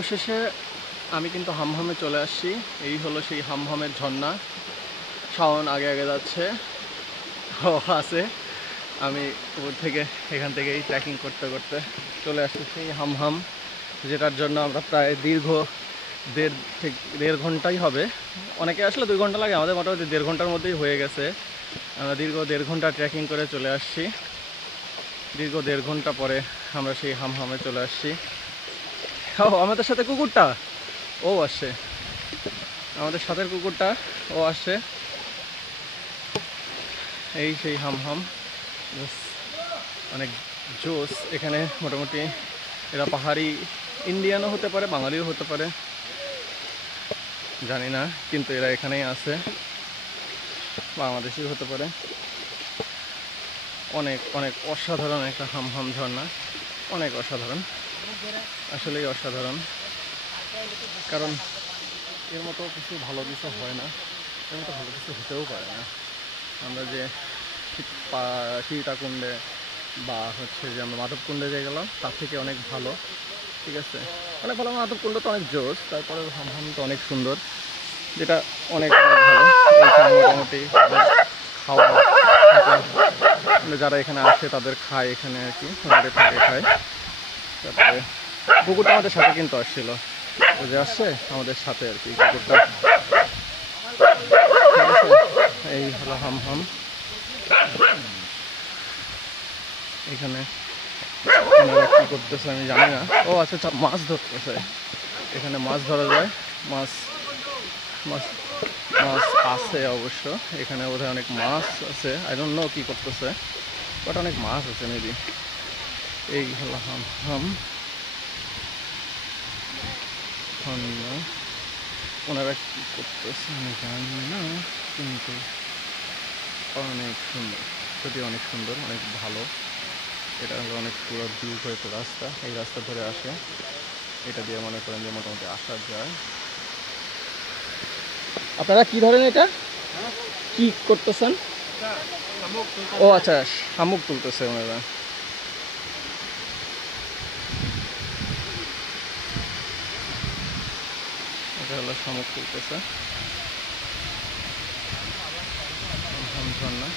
অবশেষে আমি কিন্তু হামহামে চলে আসছি। এই হলো সেই হামহামের ঝর্ণা। শাওন আগে আগে যাচ্ছে, ও আছে। আমি উপর থেকে এখান থেকেই ট্রেকিং করতে করতে চলে আসছি সেই হামহাম, যেটার জন্য আমরা প্রায় দীর্ঘ দেড় ঘন্টাই হবে। অনেকে আসলে 2 ঘন্টা লাগে, আমাদের মোটামুটি 1.5 ঘন্টার মধ্যেই হয়ে গেছে। আমরা দীর্ঘ 1.5 ঘন্টা ট্রেকিং করে চলে আসছি। দীর্ঘ 1.5 ঘন্টা পরে আমরা সেই হামহামে চলে আসছি। ও আমাদের সাথে কুকুরটা ও আসছে, আমাদের সাথের কুকুরটা ও আসছে। এই সেই হামহাম, অনেক জোস। এখানে মোটামুটি এরা পাহাড়ি ইন্ডিয়ানও হতে পারে, বাঙালিও হতে পারে, জানি না, কিন্তু এরা এখানেই আছে। বাংলাদেশিও হতে পারে। অনেক অনেক অসাধারণ একটা হামহাম ঝর্ণা, অনেক অসাধারণ, আসলেই অসাধারণ। কারণ এর মতো কিছু ভালো কিছু হয় না, এর মতো ভালো কিছু হতেও পারে না। আমরা যে সীতাকুণ্ডে বা হচ্ছে যে আমরা মাধবকুণ্ডে যে গেলাম, তার থেকে অনেক ভালো। ঠিক আছে, অনেক ভালো। মাধবকুণ্ড তো অনেক জোস, তারপরে হামহাম তো অনেক সুন্দর, যেটা অনেক অনেক ভালো। এখানে মোটামুটি খাওয়া যারা এখানে আসে তাদের খায় এখানে আর কি, ওনাদের থেকে খায়। তারপরে কুকুরটা আমাদের সাথে কিন্তু আসছিল, ও যে আসছে আমাদের সাথে আর কি কুকুরটা। এই হলো হামহাম। এখানে ওনারা কি করতেছে আমি জানি না। ও আচ্ছা আচ্ছা, মাছ ধরতেছে। এখানে মাছ ধরা যায়, মাছ মাছ মাছ আছে অবশ্য। এখানে বোধহয় অনেক মাছ আছে, আই ডোন্ট নো কি করতেছে, বাট অনেক মাছ আছে মেবি। এই হলো হামহাম। ওনারা কি করতেছে আমি জানি না, কিন্তু অনেক সুন্দর, সত্যি অনেক সুন্দর, অনেক ভালো। এটা হলো অনেক পুরো ভিউ হয়তো রাস্তা, এই রাস্তা ধরে আসে, এটা দিয়ে মনে করেন যে মোটামুটি আসা যায়। আপনারা কি ধরেন, এটা কি করতেছেন? ও আচ্ছা, শামুক তুলতেছে ওনারা। এটা হলো শামুক তুলতেছে ঝর্ণা।